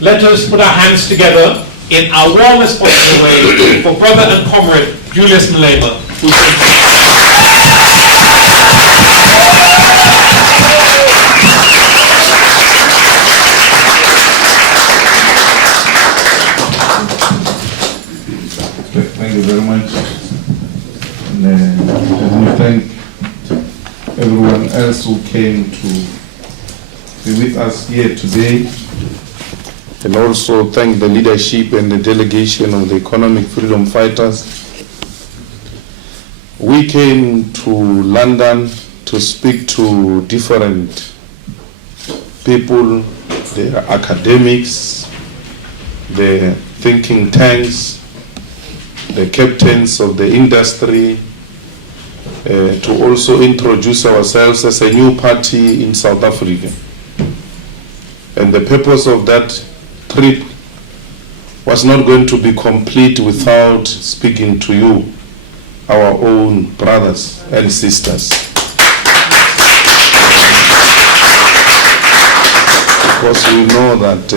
let us put our hands together in our warmest possible way for brother and comrade Julius Malema, who Thank you very much. And let me thank everyone else who came to be with us here today. And also thank the leadership and the delegation of the economic freedom fighters. We came to London to speak to different people, the academics, the thinking tanks, the captains of the industry, to also introduce ourselves as a new party in South Africa. And the purpose of that trip was not going to be complete without speaking to you, our own brothers and sisters. Because we know that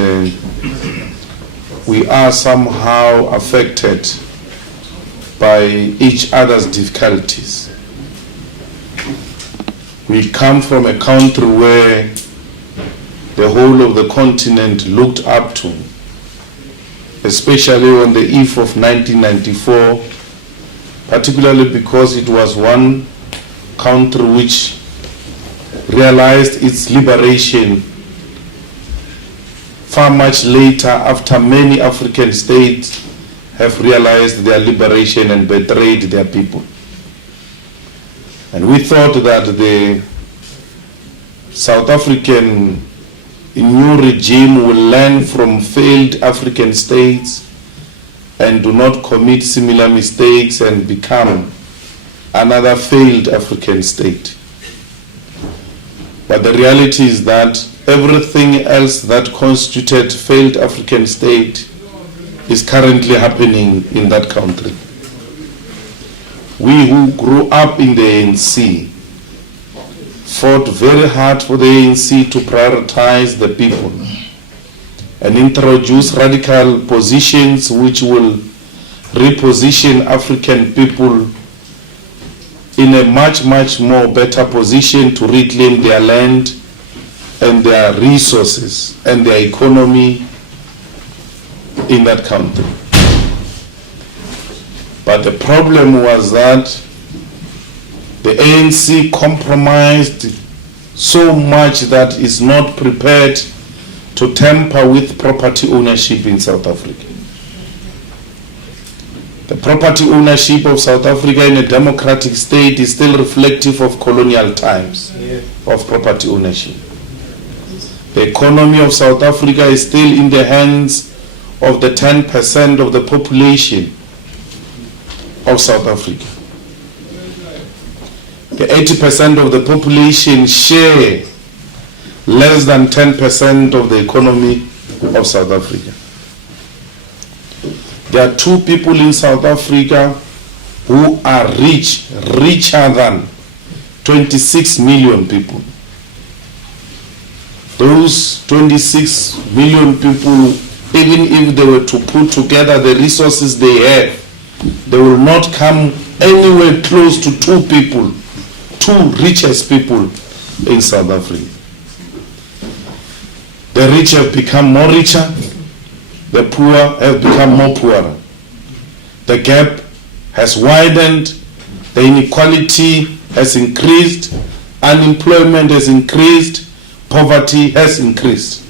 we are somehow affected by each other's difficulties. We come from a country where the whole of the continent looked up to, especially on the eve of 1994, particularly because it was one country which realized its liberation far much later, after many African states have realized their liberation and betrayed their people. And we thought that the South African new regime will learn from failed African states and do not commit similar mistakes and become another failed African state. But the reality is that everything else that constituted failed African state is currently happening in that country. We who grew up in the ANC fought very hard for the ANC to prioritize the people and introduce radical positions which will reposition African people in a much more better position to reclaim their land and their resources and their economy in that country. But the problem was that the ANC compromised so much that it's not prepared to tamper with property ownership in South Africa. The property ownership of South Africa in a democratic state is still reflective of colonial times of property ownership. The economy of South Africa is still in the hands of the 10% of the population of South Africa. The 80% of the population share less than 10% of the economy of South Africa. There are two people in South Africa who are rich, richer than 26 million people. Those 26 million people, even if they were to put together the resources they have, they will not come anywhere close to two richest people in South Africa. The rich have become more richer, the poor have become more poorer. The gap has widened, the inequality has increased, unemployment has increased, poverty has increased.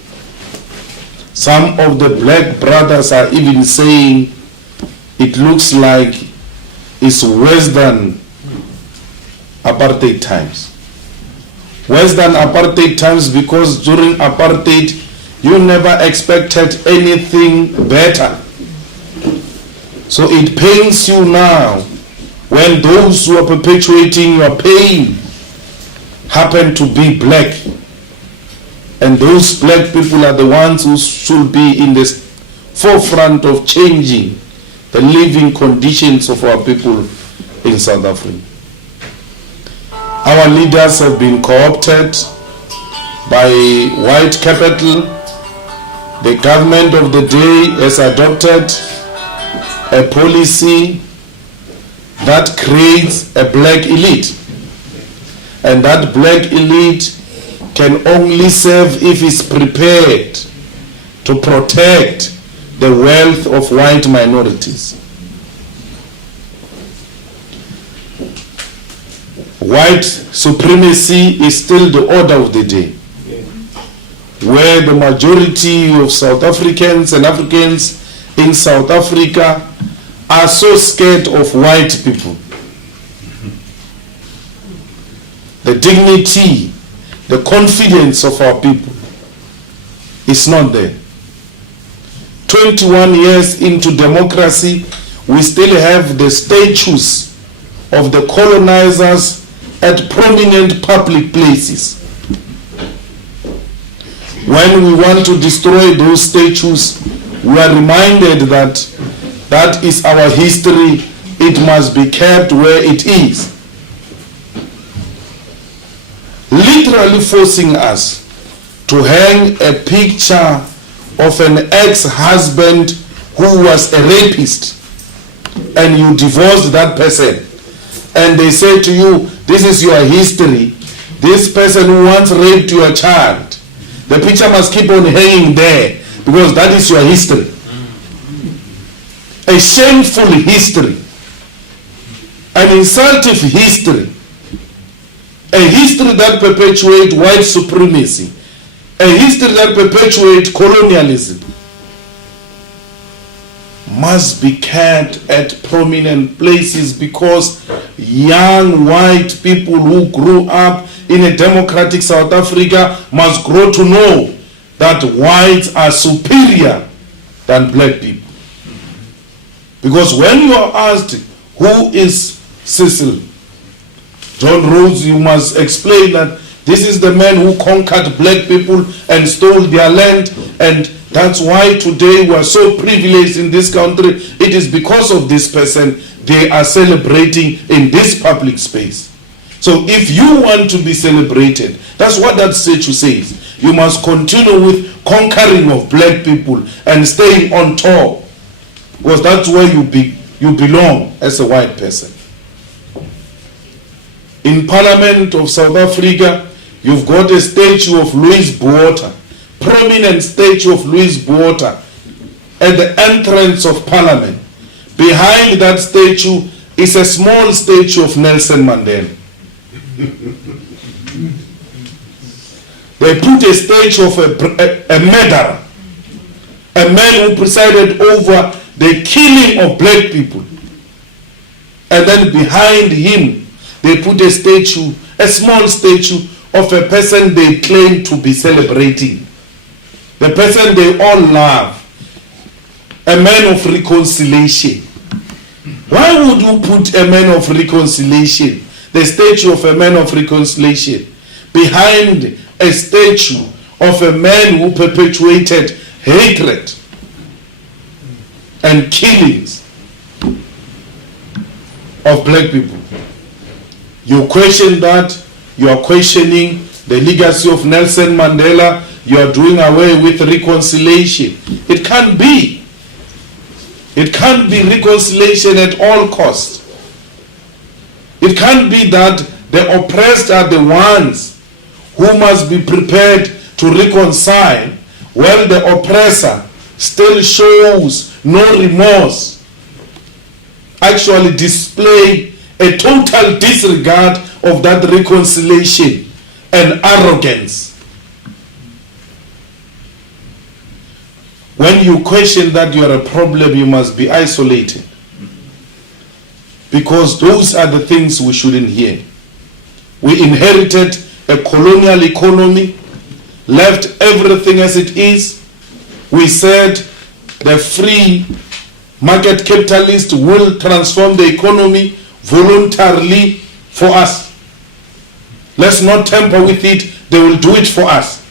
Some of the black brothers are even saying it looks like it's worse than apartheid times. Worse than apartheid times because during apartheid you never expected anything better. So it pains you now when those who are perpetuating your pain happen to be black. And those black people are the ones who should be in the forefront of changing the living conditions of our people in South Africa. Our leaders have been co-opted by white capital The government of the day has adopted a policy that creates a black elite. And that black elite can only serve if it's prepared to protect the wealth of white minorities. White supremacy is still the order of the day, where the majority of South Africans and Africans in South Africa are so scared of white people. The dignity, the confidence of our people is not there. 21 years into democracy, we still have the statues of the colonizers at prominent public places. When we want to destroy those statues, we are reminded that that is our history. It must be kept where it is. Literally forcing us to hang a picture of an ex-husband who was a rapist, and you divorced that person, and they say to you, this is your history. This person who once raped your child, the picture must keep on hanging there because that is your history. A shameful history, an insultive history, a history that perpetuates white supremacy, a history that perpetuates colonialism, must be kept at prominent places because young white people who grew up in a democratic South Africa must grow to know that whites are superior than black people. Because when you are asked, who is Cecil John Rhodes, you must explain that this is the man who conquered black people and stole their land, and that's why today we are so privileged in this country. It is because of this person they are celebrating in this public space. So if you want to be celebrated, that's what that statue says. You must continue with conquering of black people and staying on top, because that's where you belong as a white person. In Parliament of South Africa, you've got a statue of Louis Botha, prominent statue of Louis Botha at the entrance of Parliament. Behind that statue is a small statue of Nelson Mandela. They put a statue of a murderer, a man who presided over the killing of black people. And then behind him, they put a statue, a small statue of a person they claim to be celebrating. The person they all love, a man of reconciliation. Why would you put a man of reconciliation, the statue of a man of reconciliation, behind a statue of a man who perpetuated hatred and killings of black people? You question that, you are questioning the legacy of Nelson Mandela, you are doing away with reconciliation. It can't be. It can't be reconciliation at all costs. It can't be that the oppressed are the ones who must be prepared to reconcile, while the oppressor still shows no remorse, actually display a total disregard of that reconciliation and arrogance. When you question that you are a problem, you must be isolated. Because those are the things we shouldn't hear. We inherited a colonial economy, left everything as it is. We said the free market capitalist will transform the economy voluntarily for us. Let's not tamper with it, they will do it for us.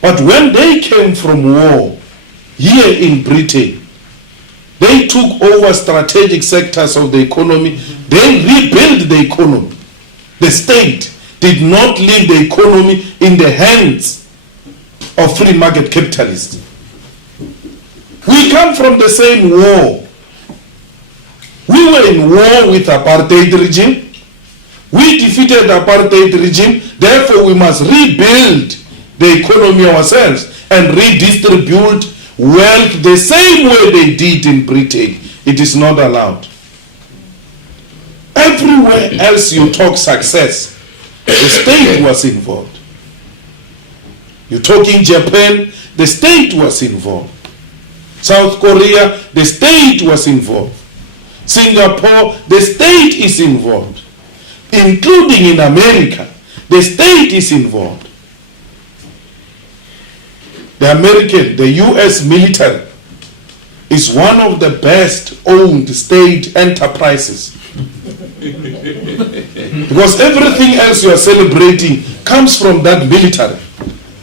But when they came from war here in Britain, they took over strategic sectors of the economy, they rebuilt the economy. The state did not leave the economy in the hands of free market capitalists. We come from the same war. We were in war with apartheid regime. We defeated the apartheid regime, therefore we must rebuild the economy ourselves and redistribute wealth the same way they did in Britain. It is not allowed. Everywhere else you talk success, the state was involved. You talk in Japan, the state was involved. South Korea, the state was involved. Singapore, the state is involved. Including in America, the state is involved. The US military is one of the best owned state enterprises. Because everything else you are celebrating comes from that military.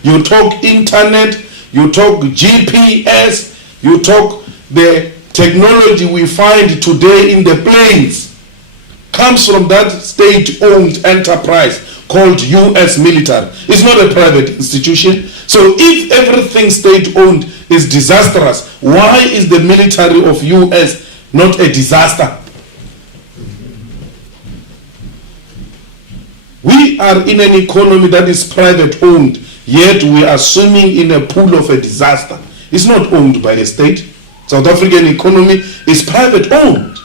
You talk internet, you talk GPS, you talk the technology we find today in the planes comes from that state-owned enterprise called US military. It's not a private institution. So if everything state-owned is disastrous, why is the military of US not a disaster? We are in an economy that is private-owned, yet we are swimming in a pool of a disaster. It's not owned by a state. South African economy is private-owned,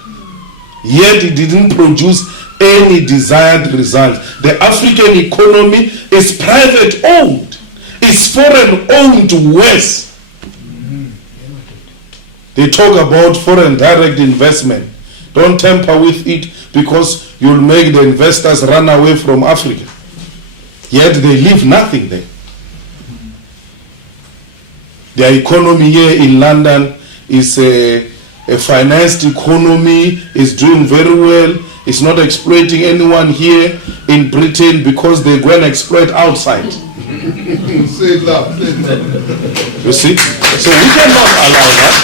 yet it didn't produce any desired result. The African economy is private-owned. It's foreign-owned worse. They talk about foreign direct investment. Don't tamper with it because you'll make the investors run away from Africa. Yet they leave nothing there. Their economy here in London is a financed economy, is doing very well. It's not exploiting anyone here in Britain because they go and exploit outside. Say it loud. You see? So we cannot allow that.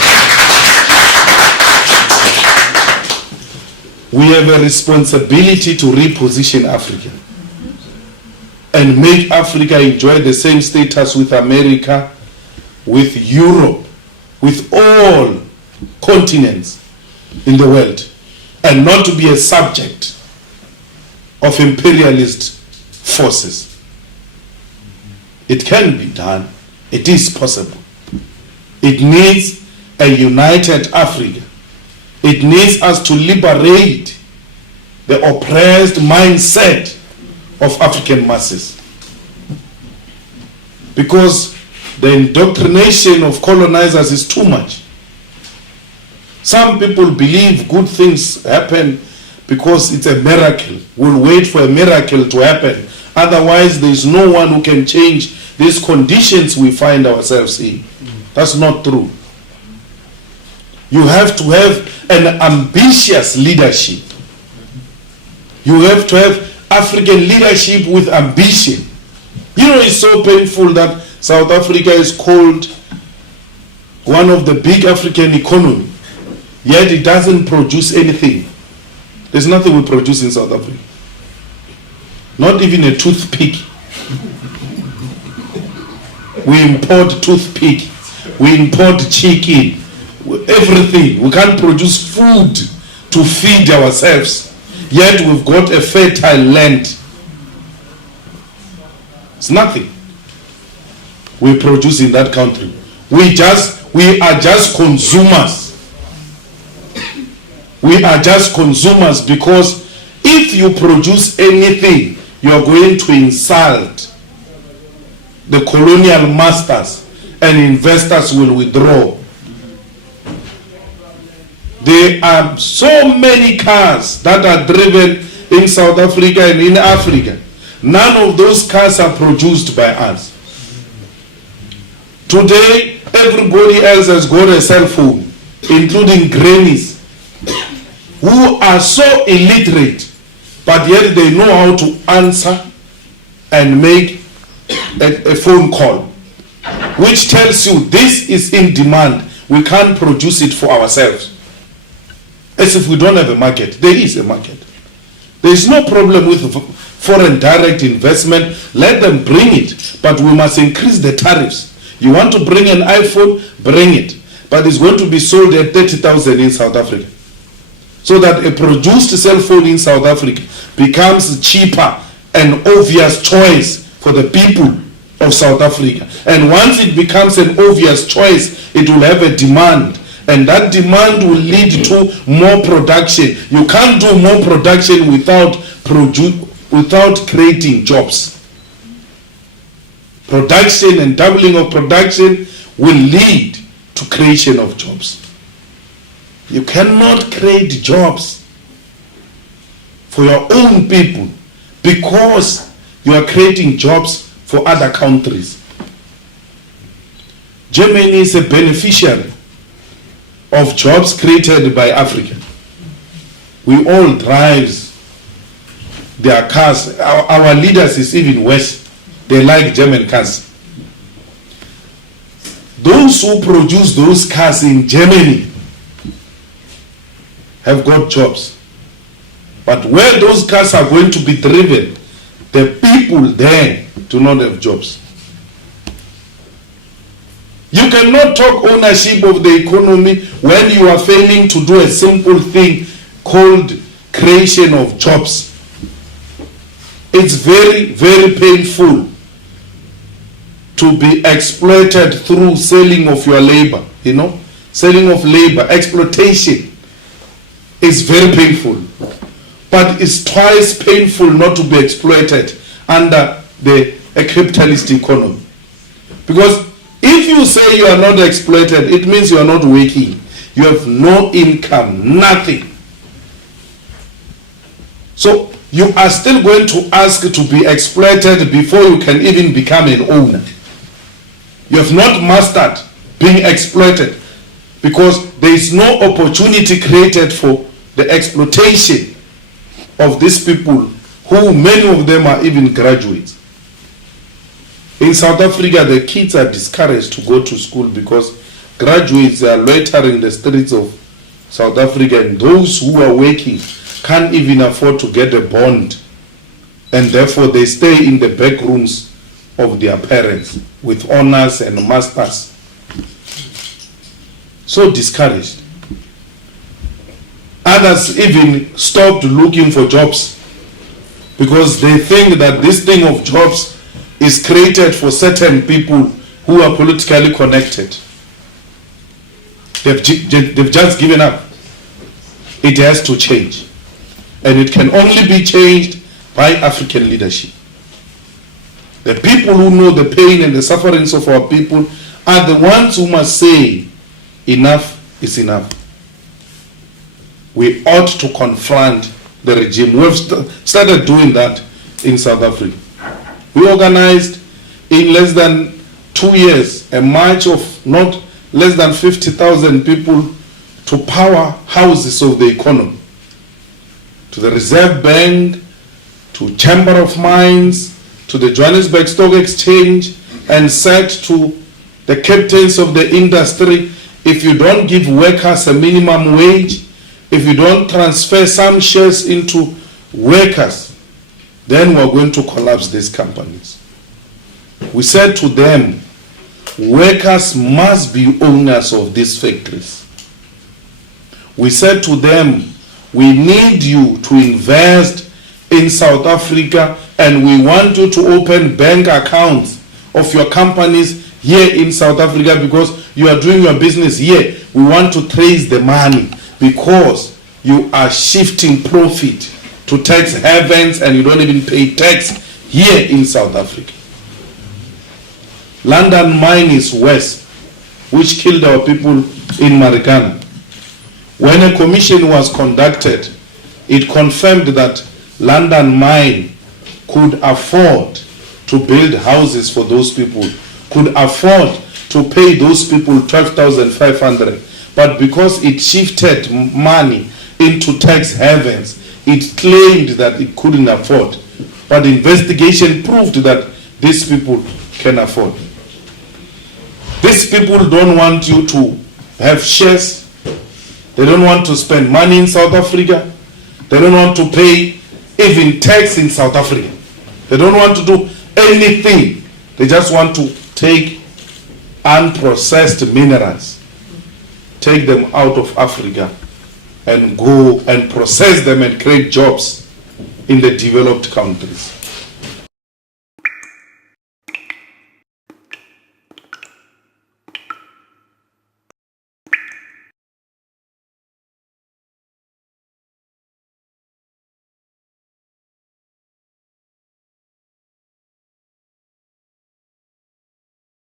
We have a responsibility to reposition Africa and make Africa enjoy the same status with America, with Europe, with all continents in the world, and not to be a subject of imperialist forces. It can be done. It is possible. It needs a united Africa. It needs us to liberate the oppressed mindset of African masses. Because the indoctrination of colonizers is too much. Some people believe good things happen because it's a miracle. We'll wait for a miracle to happen. Otherwise, there is no one who can change these conditions we find ourselves in. That's not true. You have to have an ambitious leadership. You have to have African leadership with ambition. You know, it's so painful that South Africa is called one of the big African economies, yet it doesn't produce anything. There's nothing we produce in South Africa. Not even a toothpick. We import toothpick. We import chicken. Everything. We can't produce food to feed ourselves. Yet we've got a fertile land. It's nothing we produce in that country. We are just consumers. We are just consumers because if you produce anything, you are going to insult the colonial masters and investors will withdraw. There are so many cars that are driven in South Africa and in Africa. None of those cars are produced by us. Today, everybody else has got a cell phone, including grannies, who are so illiterate, but yet they know how to answer and make a phone call, which tells you this is in demand. We can't produce it for ourselves. As if we don't have a market. There is a market. There is no problem with foreign direct investment. Let them bring it, but we must increase the tariffs You want to bring an iPhone, bring it. But it's going to be sold at 30,000 in South Africa. So that a produced cell phone in South Africa becomes cheaper and obvious choice for the people of South Africa. And once it becomes an obvious choice, it will have a demand. And that demand will lead to more production. You can't do more production without creating jobs. Production and doubling of production will lead to creation of jobs. You cannot create jobs for your own people because you are creating jobs for other countries. Germany is a beneficiary of jobs created by Africa. We all drive their cars. Our leaders is even worse. They like German cars. Those who produce those cars in Germany have got jobs. But where those cars are going to be driven, the people there do not have jobs. You cannot talk ownership of the economy when you are failing to do a simple thing called creation of jobs. It's very, very painful to be exploited through selling of your labor, selling of labor, exploitation is very painful. But it's twice painful not to be exploited under a capitalist economy. Because if you say you are not exploited, it means you are not working. You have no income, nothing. So you are still going to ask to be exploited before you can even become an owner. You have not mastered being exploited because there is no opportunity created for the exploitation of these people who many of them are even graduates. In South Africa, the kids are discouraged to go to school because graduates are loitering the streets of South Africa, and those who are working can't even afford to get a bond, and therefore they stay in the back rooms of their parents with honors and masters. So discouraged. Others even stopped looking for jobs because they think that this thing of jobs is created for certain people who are politically connected. They've just given up. It has to change. And it can only be changed by African leadership. The people who know the pain and the sufferings of our people are the ones who must say, enough is enough. We ought to confront the regime. We've started doing that in South Africa. We organized in less than 2 years a march of not less than 50,000 people to power houses of the economy, to the Reserve Bank, to Chamber of Mines, to the Johannesburg Stock Exchange, and said to the captains of the industry, if you don't give workers a minimum wage, if you don't transfer some shares into workers, then we're going to collapse these companies. We said to them, workers must be owners of these factories. We said to them, we need you to invest in South Africa, and we want you to open bank accounts of your companies here in South Africa because you are doing your business here. We want to trace the money because you are shifting profit to tax havens and you don't even pay tax here in South Africa. London Mine is worse, which killed our people in Marikana. When a commission was conducted, it confirmed that London Mine could afford to build houses for those people, could afford to pay those people 12,500. But because it shifted money into tax havens, it claimed that it couldn't afford. But investigation proved that these people can afford. These people don't want you to have shares. They don't want to spend money in South Africa. They don't want to pay even tax in South Africa. They don't want to do anything. They just want to take unprocessed minerals, take them out of Africa and go and process them and create jobs in the developed countries.